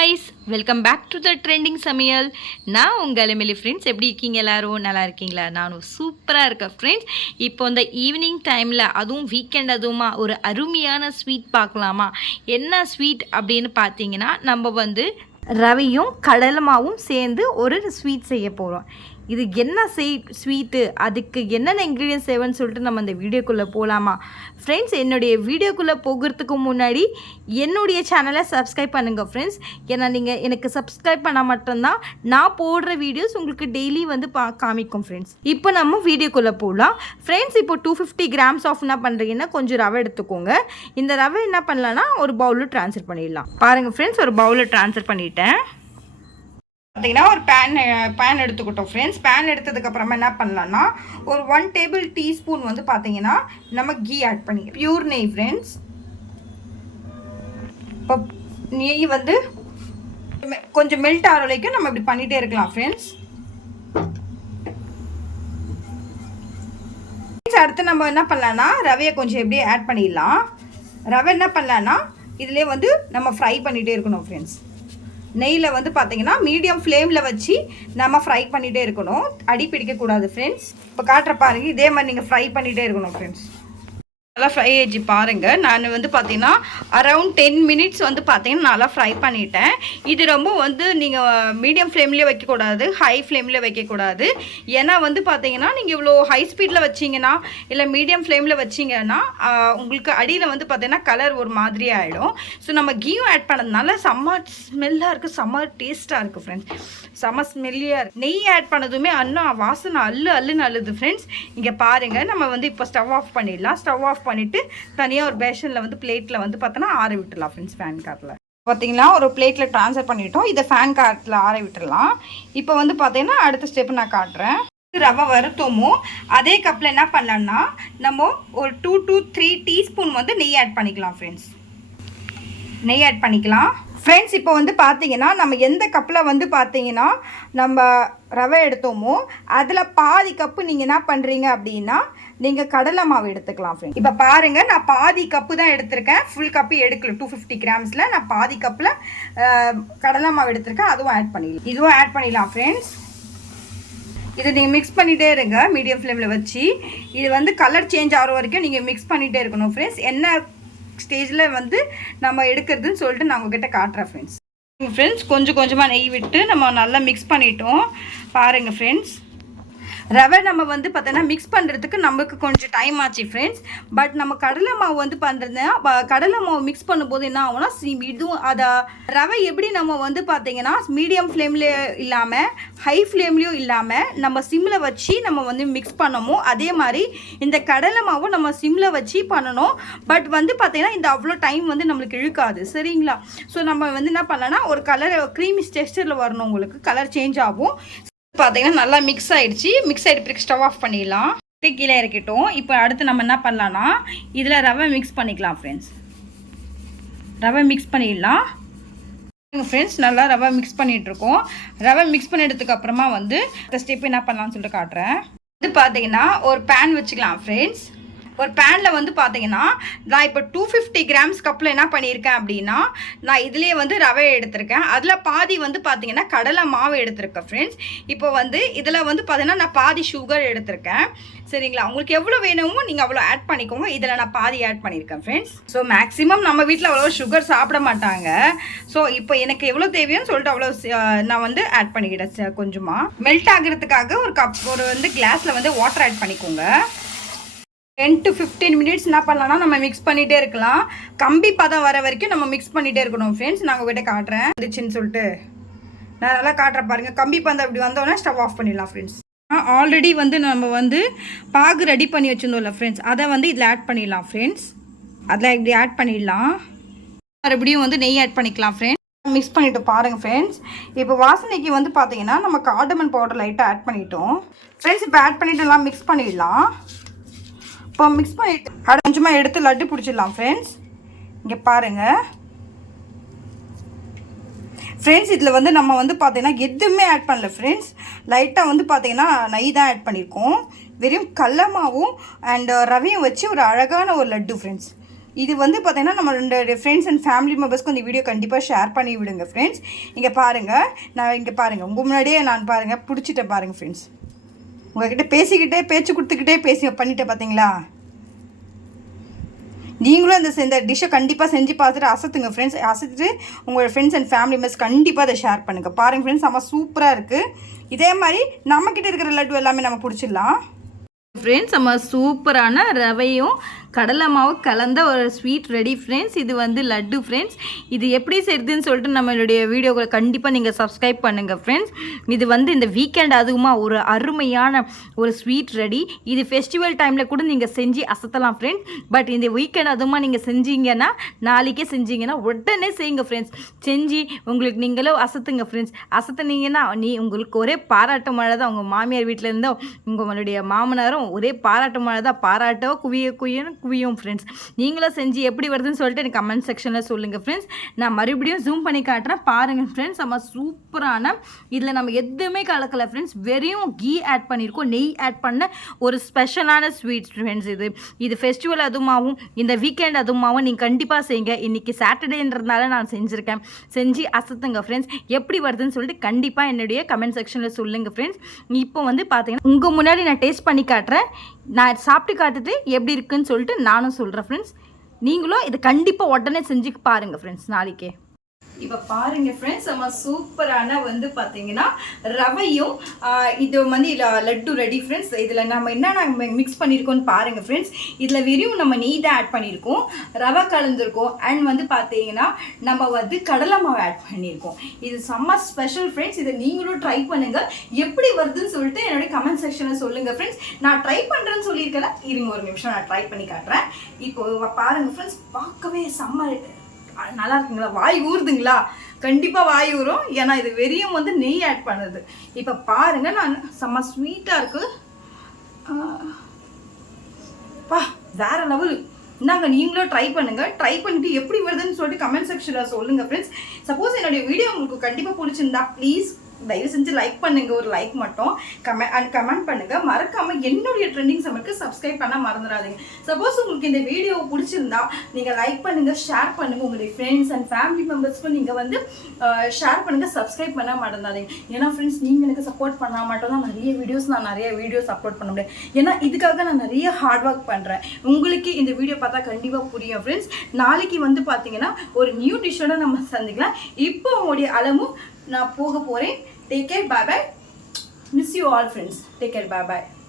guys, welcome back to the trending சமையல். நான் உங்கள் எமிலி ஃப்ரெண்ட்ஸ். எப்படி இருக்கீங்க? எல்லாரும் நல்லா இருக்கீங்களா? நானும் சூப்பராக இருக்கேன் ஃப்ரெண்ட்ஸ். இப்போ இந்த ஈவினிங் டைமில் அதுவும் வீக்கெண்ட் அதுவுமா ஒரு அருமையான ஸ்வீட் பார்க்கலாமா? என்ன ஸ்வீட் அப்படின்னு பார்த்தீங்கன்னா, நம்ம வந்து ரவையும் கடலமாவும் சேர்ந்து ஒரு ஸ்வீட் செய்ய போகிறோம். இது என்ன ஸ்வீட்டு, அதுக்கு என்னென்ன இன்க்ரீடியன்ஸ் தேவைன்னு சொல்லிட்டு நம்ம இந்த வீடியோக்குள்ளே போகலாமா? ஃப்ரெண்ட்ஸ், என்னுடைய வீடியோக்குள்ளே போகிறதுக்கு முன்னாடி என்னுடைய சேனலை சப்ஸ்கிரைப் பண்ணுங்கள் ஃப்ரெண்ட்ஸ். ஏன்னா நீங்கள் எனக்கு சப்ஸ்கிரைப் பண்ணால் மட்டும்தான் நான் போடுற வீடியோஸ் உங்களுக்கு டெய்லி வந்து காமிக்கும் ஃப்ரெண்ட்ஸ். இப்போ நம்ம வீடியோக்குள்ளே போகலாம் ஃப்ரெண்ட்ஸ். இப்போ 250 grams ஆஃப் என்ன பண்ணுறீங்கன்னா, கொஞ்சம் ரவை எடுத்துக்கோங்க. இந்த ரவை என்ன பண்ணலான்னா ஒரு பவுலில் ட்ரான்ஸ்ஃபர் பண்ணிடலாம். பாருங்கள் ஃப்ரெண்ட்ஸ், ஒரு பவுலில் ட்ரான்ஸ்ஃபர் பண்ணிட்டேன். பார்த்தீங்கன்னா ஒரு பேன் எடுத்துக்கிட்டோம் ஃப்ரெண்ட்ஸ். பேன் எடுத்ததுக்கப்புறமா என்ன பண்ணலான்னா, ஒரு 1 டேபிள் டீஸ்பூன் வந்து பார்த்தீங்கன்னா நம்ம கீ ஆட் பண்ணி, பியூர் நெய் ஃப்ரெண்ட்ஸ். இப்போ நெய் வந்து கொஞ்சம் மெல்ட் ஆகிற வரைக்கும் நம்ம இப்படி பண்ணிகிட்டே இருக்கலாம் ஃப்ரெண்ட்ஸ். அடுத்து நம்ம என்ன பண்ணலான்னா, ரவையை கொஞ்சம் எப்படியே ஆட் பண்ணிடலாம். ரவை என்ன பண்ணலான்னா, இதிலே வந்து நம்ம ஃப்ரை பண்ணிகிட்டே இருக்கணும் ஃப்ரெண்ட்ஸ். நெய்யில் வந்து பார்த்தீங்கன்னா மீடியம் ஃப்ளேமில் வச்சு நம்ம ஃப்ரை பண்ணிகிட்டே இருக்கணும், அடி பிடிக்கக்கூடாது ஃப்ரெண்ட்ஸ். இப்போ காட்டுற பாருங்கள், இதே மாதிரி நீங்கள் ஃப்ரை பண்ணிகிட்டே இருக்கணும் ஃப்ரெண்ட்ஸ். நல்லா ஃப்ரை ஆகிடுச்சு பாருங்கள். நான் வந்து பார்த்தீங்கன்னா அரவுண்ட் 10 மினிட்ஸ் வந்து பார்த்தீங்கன்னா நல்லா ஃப்ரை பண்ணிட்டேன். இது ரொம்ப வந்து நீங்கள் மீடியம் ஃப்ளேம்லேயே வைக்கக்கூடாது, ஹை ஃப்ளேமில் வைக்கக்கூடாது. ஏன்னா வந்து பார்த்தீங்கன்னா நீங்கள் இவ்வளோ ஹை ஸ்பீடில் வச்சிங்கன்னா இல்லை மீடியம் ஃப்ளேமில் வச்சிங்கன்னா உங்களுக்கு அடியில் வந்து பார்த்தீங்கன்னா கலர் ஒரு மாதிரி ஆகிடும். ஸோ நம்ம கீயும் ஆட் பண்ணதுனால செம்ம ஸ்மெல்லாக இருக்குது, செம்ம டேஸ்ட்டாக இருக்குது ஃப்ரெண்ட்ஸ். செம்ம ஸ்மெல்லியாக இருக்குது. நெய் ஆட் பண்ணதுமே இன்னும் வாசனை அல்லுன்னு அள்ளுது ஃப்ரெண்ட்ஸ். இங்கே பாருங்கள், நம்ம வந்து இப்போ ஸ்டவ் ஆஃப் பண்ணிடலாம். ஸ்டவ் ஆஃப் பண்ணிவிட்டு தனியாக ஒரு பேஷனில் வந்து பிளேட்டில் வந்து பார்த்தோன்னா ஆற விட்டுடலாம் ஃப்ரெண்ட்ஸ். ஃபேன் கார்ட்டில் பார்த்தீங்கன்னா ஒரு பிளேட்டில் ட்ரான்ஸ்ஃபர் பண்ணிட்டோம். இதை ஃபேன் கார்ட்டில் ஆற விட்டுடலாம். இப்போ வந்து பார்த்தீங்கன்னா அடுத்த ஸ்டெப்பு நான் காட்டுறேன். ரவை வருத்தோமோ அதே கப்பில் என்ன பண்ணலான்னா, நம்ம ஒரு 2 to 3 டீஸ்பூன் வந்து நெய் ஆட் பண்ணிக்கலாம் ஃப்ரெண்ட்ஸ். நெய் ஆட் பண்ணிக்கலாம் ஃப்ரெண்ட்ஸ். இப்போ வந்து பார்த்தீங்கன்னா நம்ம எந்த கப்பில் வந்து பார்த்தீங்கன்னா நம்ம ரவை எடுத்தோமோ அதில் பாதி கப்பு நீங்கள் என்ன பண்ணுறீங்க அப்படின்னா, நீங்கள் கடலை மாவு எடுத்துக்கலாம் ஃப்ரெண்ட்ஸ். இப்போ பாருங்கள், நான் பாதி கப்பு தான் எடுத்திருக்கேன், ஃபுல் கப்பு எடுக்கல. 250 கிராம்ஸில் நான் பாதி கப்பில் கடலை மாவு எடுத்திருக்கேன். அதுவும் ஆட் பண்ணிடலாம், இதுவும் ஆட் பண்ணிடலாம் ஃப்ரெண்ட்ஸ். இதை நீங்கள் மிக்ஸ் பண்ணிகிட்டே இருங்க மீடியம் ஃப்ளேமில் வச்சு. இது வந்து கலர் சேஞ்ச் ஆகிற வரைக்கும் நீங்கள் மிக்ஸ் பண்ணிகிட்டே இருக்கணும் ஃப்ரெண்ட்ஸ். என்ன ஸ்டேஜில் வந்து நம்ம எடுக்கிறதுன்னு சொல்லிட்டு நான் உங்ககிட்ட காட்டுறேன் ஃப்ரெண்ட்ஸ். கொஞ்சம் கொஞ்சமாக நெய் விட்டு நம்ம நல்லா மிக்ஸ் பண்ணிட்டோம் பாருங்கள் ஃப்ரெண்ட்ஸ். ரவை நம்ம வந்து பார்த்தோன்னா மிக்ஸ் பண்ணுறதுக்கு நமக்கு கொஞ்சம் டைம் ஆச்சு ஃப்ரெண்ட்ஸ். பட் நம்ம கடலை மாவு வந்து பண்ணுறதுனா, கடலை மாவு மிக்ஸ் பண்ணும்போது என்ன ஆகும்னா, இதுவும் அதை ரவை எப்படி நம்ம வந்து பார்த்தீங்கன்னா மீடியம் ஃப்ளேமில் இல்லாமல் ஹை ஃப்ளேம்லேயும் இல்லாமல் நம்ம சிம்மில் வச்சு நம்ம வந்து மிக்ஸ் பண்ணமோ, அதே மாதிரி இந்த கடலை மாவும் நம்ம சிம்மில் வச்சு பண்ணணும். பட் வந்து பார்த்தீங்கன்னா இந்த அவ்வளோ டைம் வந்து நம்மளுக்கு இழுக்காது, சரிங்களா? ஸோ நம்ம வந்து என்ன பண்ணலான்னா, ஒரு கலர் க்ரீமி டெக்ஸ்சரில் வரணும், உங்களுக்கு கலர் சேஞ்ச் ஆகும். பார்த்தீங்கன்னா நல்லா மிக்ஸ் ஆகிடுச்சு. மிக்ஸ் ஆகிட்டு பிறகு ஸ்டவ் ஆஃப் பண்ணிடலாம், கீழே இறக்கிட்டோம். இப்போ அடுத்து நம்ம என்ன பண்ணலான்னா, இதில் ரவை மிக்ஸ் பண்ணிக்கலாம் ஃப்ரெண்ட்ஸ். ரவை மிக்ஸ் பண்ணிடலாம் ஃப்ரெண்ட்ஸ். நல்லா ரவை மிக்ஸ் பண்ணிகிட்ருக்கோம். ரவை மிக்ஸ் பண்ணிட்டதுக்கு அப்புறமா வந்து இந்த ஸ்டெப் என்ன பண்ணலாம்னு சொல்லிட்டு காட்டுறேன். இது பார்த்தீங்கன்னா ஒரு பேன் வச்சுக்கலாம் ஃப்ரெண்ட்ஸ். ஒரு பேனில் வந்து பார்த்தீங்கன்னா நான் இப்போ 250 கிராம்ஸ் கப்பில் என்ன பண்ணியிருக்கேன் அப்படின்னா, நான் இதுலேயே வந்து ரவை எடுத்திருக்கேன். அதில் பாதி வந்து பார்த்தீங்கன்னா கடலை மாவு எடுத்திருக்கேன் ஃப்ரெண்ட்ஸ். இப்போ வந்து இதில் வந்து பார்த்தீங்கன்னா நான் பாதி சுகர் எடுத்திருக்கேன், சரிங்களா? உங்களுக்கு எவ்வளோ வேணுமோ நீங்கள் அவ்வளோ ஆட் பண்ணிக்கோங்க. இதில் நான் பாதி ஆட் பண்ணியிருக்கேன் ஃப்ரெண்ட்ஸ். ஸோ மேக்ஸிமம் நம்ம வீட்டில் அவ்வளோ சுகர் சாப்பிட மாட்டாங்க. ஸோ இப்போ எனக்கு எவ்வளோ தேவையோன்னு சொல்லிட்டு அவ்வளோ நான் வந்து ஆட் பண்ணிக்கிட்டேன். கொஞ்சமாக மெல்ட் ஆகிறதுக்காக ஒரு வந்து கிளாஸில் வந்து வாட்டர் ஆட் பண்ணிக்கோங்க. 10 to 15 மினிட்ஸ் என்ன பண்ணலாம்னா நம்ம மிக்ஸ் பண்ணிகிட்டே இருக்கலாம். கம்பி பதம் வர வரைக்கும் நம்ம மிக்ஸ் பண்ணிகிட்டே இருக்கணும் ஃப்ரெண்ட்ஸ். நான் உங்கள்கிட்ட காட்டுறேன் வந்துச்சுன்னு சொல்லிட்டு நான் நல்லா காட்டுறேன் பாருங்கள். கம்பி பதம் இப்படி வந்தோடனே ஸ்டவ் ஆஃப் பண்ணிடலாம் ஃப்ரெண்ட்ஸ். ஆல்ரெடி வந்து நம்ம வந்து பாகு ரெடி பண்ணி வச்சுருந்தோம்ல ஃப்ரெண்ட்ஸ், அதை வந்து இதில் ஆட் பண்ணிடலாம் ஃப்ரெண்ட்ஸ். அதில் இப்படி ஆட் பண்ணிடலாம். மறுபடியும் வந்து நெய் ஆட் பண்ணிக்கலாம் ஃப்ரெண்ட்ஸ். மிக்ஸ் பண்ணிவிட்டு பாருங்கள் ஃப்ரெண்ட்ஸ். இப்போ வாசனைக்கு வந்து பார்த்தீங்கன்னா நம்ம கார்டமன் பவுடர் லைட்டாக ஆட் பண்ணிட்டோம் ஃப்ரெண்ட்ஸ். இப்போ ஆட் பண்ணிவிட்டு எல்லாம் மிக்ஸ் பண்ணிடலாம். இப்போ மிக்ஸ் பண்ணிவிட்டு கொஞ்சமாக எடுத்து லட்டு பிடிச்சிடலாம் ஃப்ரெண்ட்ஸ். இங்கே பாருங்கள் ஃப்ரெண்ட்ஸ், இதில் வந்து நம்ம வந்து பார்த்தீங்கன்னா எதுவுமே ஆட் பண்ணல ஃப்ரெண்ட்ஸ். லைட்டாக வந்து பார்த்தீங்கன்னா நெய் தான் ஆட் பண்ணியிருக்கோம். வெறும் கடலை மாவும் அண்ட் ரவையும் வச்சு ஒரு அழகான ஒரு லட்டு ஃப்ரெண்ட்ஸ். இது வந்து பார்த்தீங்கன்னா நம்ம 2 ஃப்ரெண்ட்ஸ் அண்ட் ஃபேமிலி மெம்பர்ஸ்க்கு இந்த வீடியோ கண்டிப்பாக ஷேர் பண்ணி விடுங்க ஃப்ரெண்ட்ஸ். இங்கே பாருங்கள், நான் இங்கே பாருங்கள், உங்கள் முன்னாடியே நான் பாருங்கள் பிடிச்சிட்டேன் பாருங்கள் ஃப்ரெண்ட்ஸ். உங்கள்கிட்ட பேச்சு கொடுத்துக்கிட்டே பண்ணிட்டேன் பார்த்தீங்களா. நீங்களும் இந்த டிஷ்ஷை கண்டிப்பாக செஞ்சு பார்த்துட்டு அசத்துங்க ஃப்ரெண்ட்ஸ். அசத்துட்டு உங்களோட ஃப்ரெண்ட்ஸ் அண்ட் ஃபேமிலி மெம்பர்ஸ் கண்டிப்பாக அதை ஷேர் பண்ணுங்கள். பாருங்கள் ஃப்ரெண்ட்ஸ், நம்ம சூப்பராக இருக்குது. இதே மாதிரி நம்மக்கிட்ட இருக்கிற லட்டு எல்லாமே நம்ம பிடிச்சிடலாம் ஃப்ரெண்ட்ஸ். நம்ம சூப்பரான ரவையும் கடலை மாவு கலந்த ஒரு ஸ்வீட் ரெடி ஃப்ரெண்ட்ஸ். இது வந்து லட்டு ஃப்ரெண்ட்ஸ். இது எப்படி செய்யுதுன்னு சொல்லிட்டு நம்மளுடைய வீடியோவை கண்டிப்பாக நீங்கள் சப்ஸ்கிரைப் பண்ணுங்கள் ஃப்ரெண்ட்ஸ். இது வந்து இந்த வீக்கெண்ட் அதுவுமா ஒரு அருமையான ஒரு ஸ்வீட் ரெடி. இது ஃபெஸ்டிவல் டைமில் கூட நீங்கள் செஞ்சு அசத்தலாம் ஃப்ரெண்ட்ஸ். பட் இந்த வீக்கெண்ட் அதுவுமா நீங்கள் செஞ்சீங்கன்னா, நாளைக்கே செஞ்சீங்கன்னா உடனே செய்யுங்க ஃப்ரெண்ட்ஸ். செஞ்சு உங்களுக்கு நீங்களும் அசத்துங்க ஃப்ரெண்ட்ஸ். அசத்துனீங்கன்னா உங்களுக்கு ஒரே பாராட்டு மழை தான். உங்கள் மாமியார் வீட்டிலேருந்தோ உங்களுடைய மாமனாரும் ஒரே பாராட்டு மழை தான். பாராட்டோ குவியும் ஃப்ரெண்ட்ஸ். நீங்களும் செஞ்சு எப்படி வருதுன்னு சொல்லிட்டு எனக்கு கமெண்ட் செக்ஷனில் சொல்லுங்கள் ஃப்ரெண்ட்ஸ். நான் மறுபடியும் ஜூம் பண்ணி காட்டுறேன் பாருங்கள் ஃப்ரெண்ட்ஸ். நம்ம சூப்பரான இதில் நம்ம எதுவுமே கலக்கலை ஃப்ரெண்ட்ஸ். வெறும் கீ ஆட் பண்ணியிருக்கோம், நெய் ஆட் பண்ண ஒரு ஸ்பெஷலான ஸ்வீட்ஸ் ஃப்ரெண்ட்ஸ். இது ஃபெஸ்டிவல் அதுமாவும் இந்த வீக்கெண்ட் அதுமாவும் நீங்கள் கண்டிப்பாக செய்யுங்க. இன்றைக்கி சாட்டர்டேன்றதுனால நான் செஞ்சுருக்கேன். செஞ்சு அசத்துங்க ஃப்ரெண்ட்ஸ். எப்படி வருதுன்னு சொல்லிட்டு கண்டிப்பாக என்னுடைய கமெண்ட் செக்ஷனில் சொல்லுங்கள் ஃப்ரெண்ட்ஸ். இப்போ வந்து பார்த்தீங்கன்னா உங்கள் முன்னாடி நான் டேஸ்ட் பண்ணி காட்டுறேன். நான் சாப்பிட்டு காட்டுட்டு எப்படி இருக்குன்னு சொல்லிட்டு நானும் சொல்கிறேன் ஃப்ரெண்ட்ஸ். நீங்களும் இதை கண்டிப்பாக உடனே செஞ்சு பாருங்கள் ஃப்ரெண்ட்ஸ் நாளைக்கே. இப்போ பாருங்கள் ஃப்ரெண்ட்ஸ், நம்ம சூப்பரான வந்து பார்த்தீங்கன்னா ரவையும் இது வந்து லட்டு ரெடி ஃப்ரெண்ட்ஸ். இதில் நம்ம என்னென்ன மிக்ஸ் பண்ணியிருக்கோம்னு பாருங்கள் ஃப்ரெண்ட்ஸ். இதில் வெறும் நம்ம நெய் தான் ஆட் பண்ணியிருக்கோம், ரவை கலந்துருக்கோம், அண்ட் வந்து பார்த்தீங்கன்னா நம்ம வந்து கடலை மாவு ஆட் பண்ணியிருக்கோம். இது செம்ம ஸ்பெஷல் ஃப்ரெண்ட்ஸ். இதை நீங்களும் ட்ரை பண்ணுங்கள். எப்படி வருதுன்னு சொல்லிட்டு என்னுடைய கமெண்ட் செக்ஷனில் சொல்லுங்கள் ஃப்ரெண்ட்ஸ். நான் ட்ரை பண்ணுறேன்னு சொல்லியிருக்கேன். இருங்க ஒரு நிமிஷம், நான் ட்ரை பண்ணி காட்டுறேன். இப்போ பாருங்கள் ஃப்ரெண்ட்ஸ், பார்க்கவே செம்ம நல்லா இருக்குங்களா? வாய் ஊறுதுங்களா? கண்டிப்பாக வாய் ஊறும். ஏன்னா இது வெறியும் வந்து நெய் ஆட் பண்ணுது. இப்போ பாருங்கள், நான் செம்ம ஸ்வீட்டாக இருக்குது. வேற லெவல். இந்தாங்க, நீங்களும் ட்ரை பண்ணுங்கள். ட்ரை பண்ணிட்டு எப்படி வருதுன்னு சொல்லிட்டு கமெண்ட் செக்ஷனில் சொல்லுங்கள் ஃப்ரெண்ட்ஸ். சப்போஸ் என்னுடைய வீடியோ உங்களுக்கு கண்டிப்பாக பிடிச்சிருந்தா ப்ளீஸ் தயவு செஞ்சு லைக் பண்ணுங்கள். ஒரு லைக் மட்டும் கமெண்ட் பண்ணுங்கள். மறக்காமல் என்னுடைய ட்ரெண்டிங் சமையலுக்கு சப்ஸ்கிரைப் பண்ண மறந்துடாதீங்க. சப்போஸ் உங்களுக்கு இந்த வீடியோ பிடிச்சிருந்தா நீங்கள் லைக் பண்ணுங்கள், ஷேர் பண்ணுங்கள். உங்களுடைய ஃப்ரெண்ட்ஸ் அண்ட் ஃபேமிலி மெம்பர்ஸ்க்கும் நீங்கள் வந்து ஷேர் பண்ணுங்கள், சப்ஸ்கிரைப் பண்ண மறந்துடாதீங்க. ஏன்னா ஃப்ரெண்ட்ஸ், நீங்கள் எனக்கு சப்போர்ட் பண்ணால் மட்டும் தான் நான் நிறைய வீடியோஸ் அப்லோட் பண்ண முடியும். ஏன்னா இதுக்காக நான் நிறைய ஹார்ட் ஒர்க் பண்ணுறேன். உங்களுக்கு இந்த வீடியோ பார்த்தா கண்டிப்பாக புரியும் ஃப்ரெண்ட்ஸ். நாளைக்கு வந்து பார்த்தீங்கன்னா ஒரு நியூ டிஷ்ஷோட நம்ம சந்திக்கலாம். இப்போ உங்களுடைய அளவும் நான் போக போகிறேன். Take care, bye bye. Miss you all friends. Take care, bye bye.